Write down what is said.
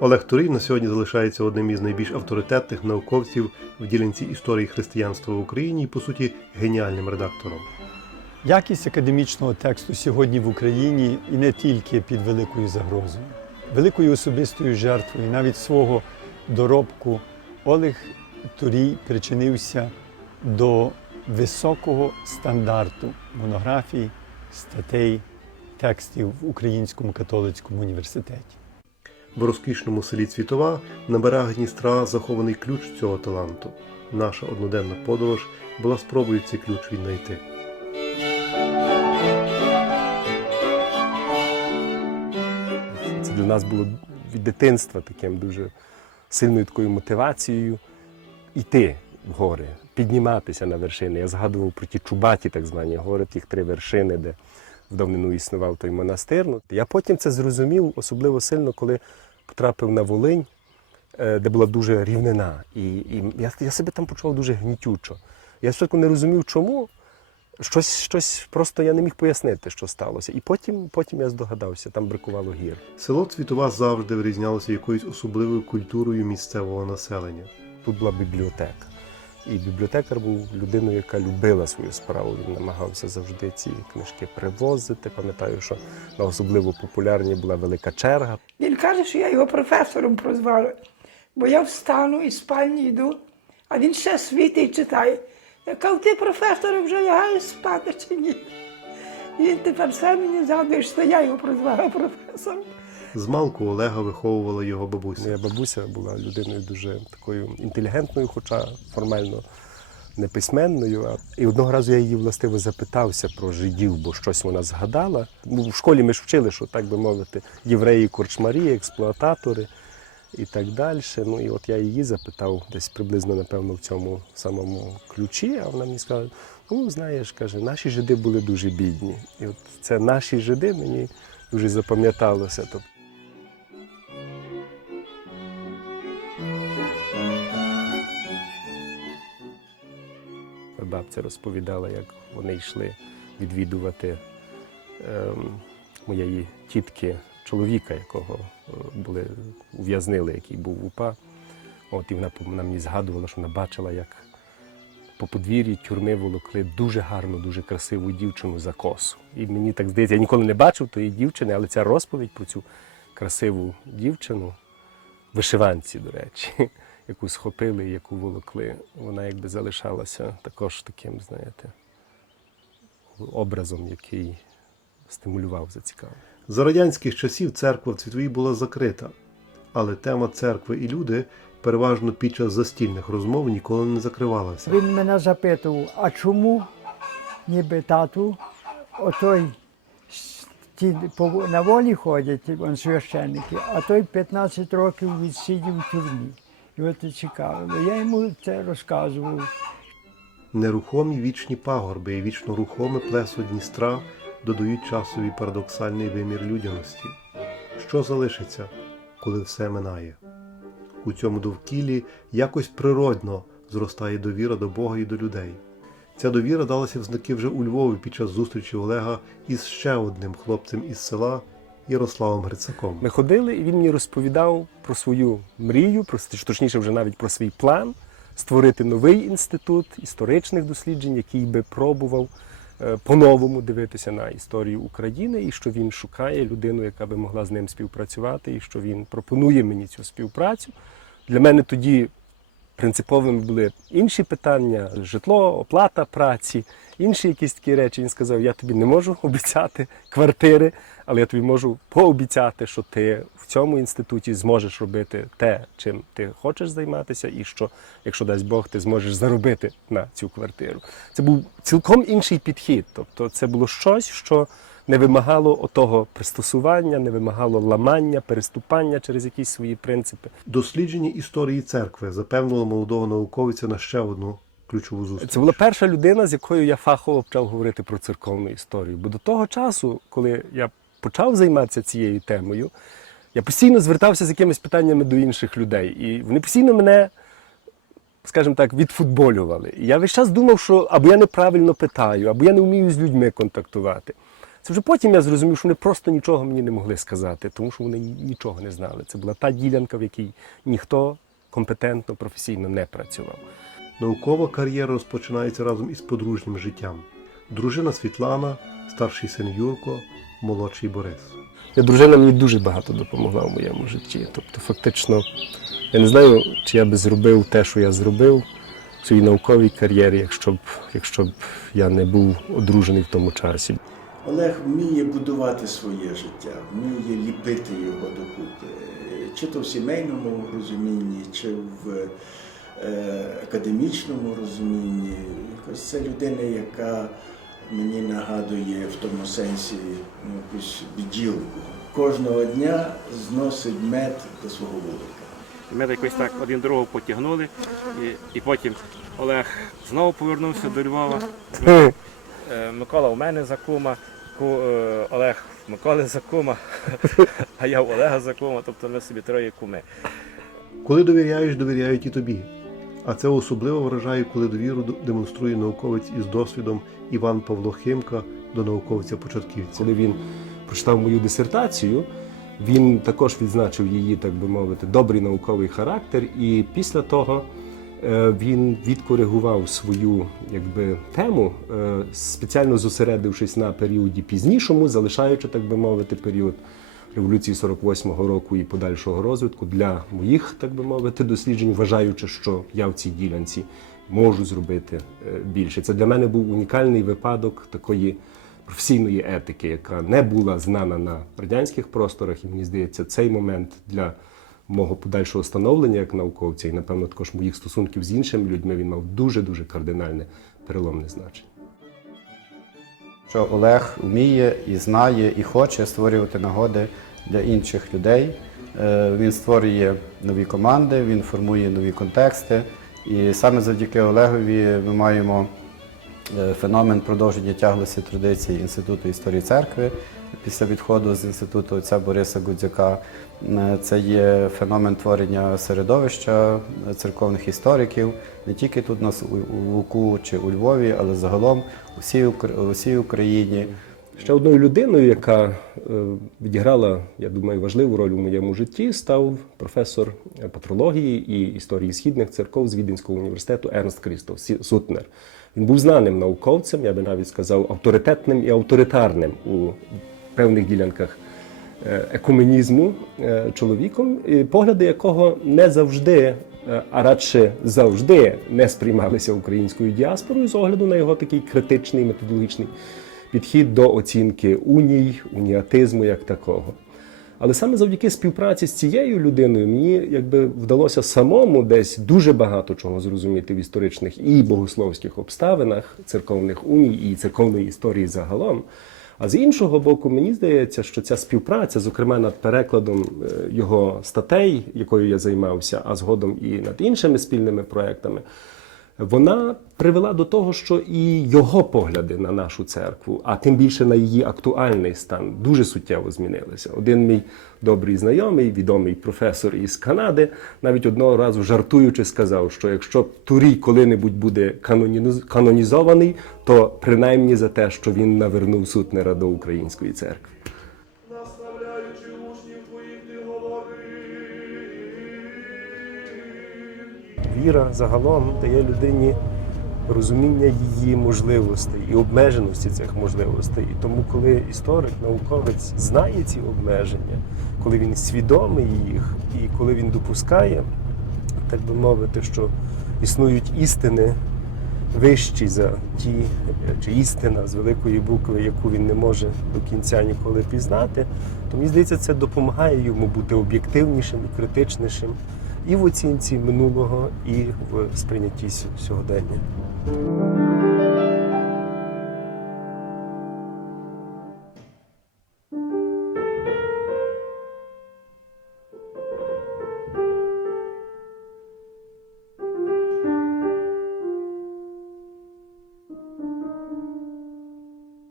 Олег Турій на сьогодні залишається одним із найбільш авторитетних науковців в ділянці історії християнства в Україні і, по суті, геніальним редактором. Якість академічного тексту сьогодні в Україні і не тільки під великою загрозою, великою особистою жертвою, навіть свого доробку Олег Турій причинився до високого стандарту монографій, статей, текстів в Українському католицькому університеті. В розкішному селі Цвітова на берегах Дністра захований ключ цього таланту. Наша одноденна подорож була спробою цей ключ віднайти. Це для нас було від дитинства таким дуже сильною такою мотивацією йти в гори, підніматися на вершини. Я згадував про ті чубаті, так звані гори, тих три вершини, де в давнину існував той монастир. Ну, Я потім це зрозумів, особливо сильно, коли потрапив на Волинь, е, де була дуже рівнина. І, і я, я себе там почував дуже гнітючо. Я спочатку не розумів, чому. Щось, щось просто я не міг пояснити, що сталося. І потім, потім я здогадався, там бракувало гір. Село Цвітова завжди вирізнялося якоюсь особливою культурою місцевого населення. Тут була бібліотека. І бібліотекар був людиною, яка любила свою справу. Він намагався завжди ці книжки привозити. Пам'ятаю, що на особливо популярні була велика черга. Він каже, що я його професором прозвала, бо я встану із спальні йду, а він ще світить читає. Я кажу, ти професор вже лягаєш спати чи ні? І він тепер все мені згадує, що я його прозвала професором. Змалку Олега виховувала його бабуся. Моя бабуся була людиною дуже такою інтелігентною, хоча формально неписьменною. А- І одного разу я її властиво запитався про жидів, бо щось вона згадала. Ну, в школі ми ж вчили, що так би мовити, євреї, корчмарі, експлуататори і так далі. Ну і от я її запитав десь приблизно, напевно, в цьому самому ключі, а вона мені сказала: ну, знаєш, каже, наші жиди були дуже бідні. І от це наші жиди мені дуже запам'яталося. Бабця розповідала, як вони йшли відвідувати ем, моєї тітки чоловіка, якого е, були ув'язнили, який був в УПА. От і вона, вона мені згадувала, що вона бачила, як по подвір'ї тюрми волокли дуже гарну, дуже красиву дівчину за косу. І мені так здається, я ніколи не бачив тої дівчини, але ця розповідь про цю красиву дівчину, вишиванці, до речі, яку схопили, яку волокли, вона якби залишалася також таким, знаєте, образом, який стимулював зацікавлення. За радянських часів церква в Цвітовій була закрита, але тема церкви і люди переважно під час застільних розмов ніколи не закривалася. Він мене запитував, а чому ніби тату, отой ті на волі ходять, вон священники, а той 15 років відсидів в тюрмі. І от це цікаво. Я йому це розказував. Нерухомі вічні пагорби і вічно рухоме плесо Дністра додають часовий парадоксальний вимір людяності. Що залишиться, коли все минає? У цьому довкіллі якось природно зростає довіра до Бога і до людей. Ця довіра далася в знаки вже у Львові під час зустрічі Олега із ще одним хлопцем із села Ярославом Грицаком. Ми ходили, і він мені розповідав про свою мрію, про точніше, вже навіть про свій план створити новий інститут історичних досліджень, який би пробував е, по-новому дивитися на історію України, і що він шукає людину, яка би могла з ним співпрацювати, і що він пропонує мені цю співпрацю. Для мене тоді принциповими були інші питання: житло, оплата праці, інші якісь такі речі. Він сказав: я тобі не можу обіцяти квартири, але я тобі можу пообіцяти, що ти в цьому інституті зможеш робити те, чим ти хочеш займатися, і що, якщо дасть Бог, ти зможеш заробити на цю квартиру. Це був цілком інший підхід. Тобто, це було щось, що не вимагало отого пристосування, не вимагало ламання, переступання через якісь свої принципи. Дослідження історії церкви запевнило молодого науковця на ще одну ключову зустріч. Це була перша людина, з якою я фахово почав говорити про церковну історію. Бо до того часу, коли я почав займатися цією темою, я постійно звертався з якимись питаннями до інших людей. І вони постійно мене, скажімо так, відфутболювали. І я весь час думав, що або я неправильно питаю, або я не вмію з людьми контактувати. Це вже потім я зрозумів, що вони просто нічого мені не могли сказати, тому що вони нічого не знали. Це була та ділянка, в якій ніхто компетентно, професійно не працював. Наукова кар'єра розпочинається разом із подружнім життям. Дружина Світлана, старший син Юрко, молодший Борис. Я дружина мені дуже багато допомогла в моєму житті. Тобто, фактично, я не знаю, чи я би зробив те, що я зробив в своїй науковій кар'єрі, якщо б, якщо б я не був одружений в тому часі. Олег вміє будувати своє життя, вміє ліпити його докупи, чи то в сімейному розумінні, чи в е, академічному розумінні. Якось це людина, яка мені нагадує в тому сенсі ну, якусь бджілку. Кожного дня зносить мед до свого вулика. Ми якось так один другого потягнули, і, і потім Олег знову повернувся до Львова. Е, Микола у мене за кума, Ку- Олег в Миколи за кума, а я в Олега за кума, тобто ми собі троє куми. Коли довіряєш, довіряють і тобі. А це особливо вражає, коли довіру демонструє науковець із досвідом Іван Павло Химка до науковця-початківця. Коли він прочитав мою дисертацію, він також відзначив її, так би мовити, добрий науковий характер, і після того е, він відкоригував свою якби, тему, е, спеціально зосередившись на періоді пізнішому, залишаючи, так би мовити, період революції 48-го року і подальшого розвитку для моїх, так би мовити, досліджень, вважаючи, що я в цій ділянці можу зробити е, більше. Це для мене був унікальний випадок такої професійної етики, яка не була знана на радянських просторах, і мені здається, цей момент для мого подальшого становлення як науковця, і напевно також моїх стосунків з іншими людьми, він мав дуже дуже кардинальне переломне значення. що Олег вміє і знає, і хоче створювати нагоди для інших людей. Е, Він створює нові команди, він формує нові контексти. І саме завдяки Олегові ми маємо е, феномен продовження тяглості традицій Інституту історії церкви після відходу з інституту отця Бориса Гудзяка. Це є феномен творення середовища е, церковних істориків не тільки тут у нас у- Луку чи у Львові, але загалом у всій, Укра- у всій Україні. Ще одною людиною, яка е, відіграла, я думаю, важливу роль у моєму житті, став професор патрології і історії східних церков з Віденського університету Ернст Крістоф Сутнер. Він був знаним науковцем, я би навіть сказав, авторитетним і авторитарним у певних ділянках е, екуменізму е, чоловіком, погляди якого не завжди, е, а радше завжди не сприймалися українською діаспорою з огляду на його такий критичний методологічний підхід до оцінки уній, уніатизму як такого. Але саме завдяки співпраці з цією людиною мені якби вдалося самому десь дуже багато чого зрозуміти в історичних і богословських обставинах церковних уній і церковної історії загалом. А з іншого боку, мені здається, що ця співпраця, зокрема над перекладом е, його статей, якою я займався, а згодом і над іншими спільними проектами, вона привела до того, що і його погляди на нашу церкву, а тим більше на її актуальний стан, дуже суттєво змінилися. Один мій добрий знайомий, відомий професор із Канади, навіть одного разу жартуючи сказав, що якщо Турій коли-небудь буде каноніз- канонізований, то принаймні за те, що він навернув сутнера до української церкви. Віра загалом дає людині розуміння її можливостей і обмеженості цих можливостей. І тому, коли історик, науковець знає ці обмеження, коли він свідомий їх, і коли він допускає, так би мовити, що існують істини вищі за ті, чи істина з великої букви, яку він не може до кінця ніколи пізнати, то мені здається, це допомагає йому бути об'єктивнішим і критичнішим і в оцінці минулого, і в сприйнятті сьогодення.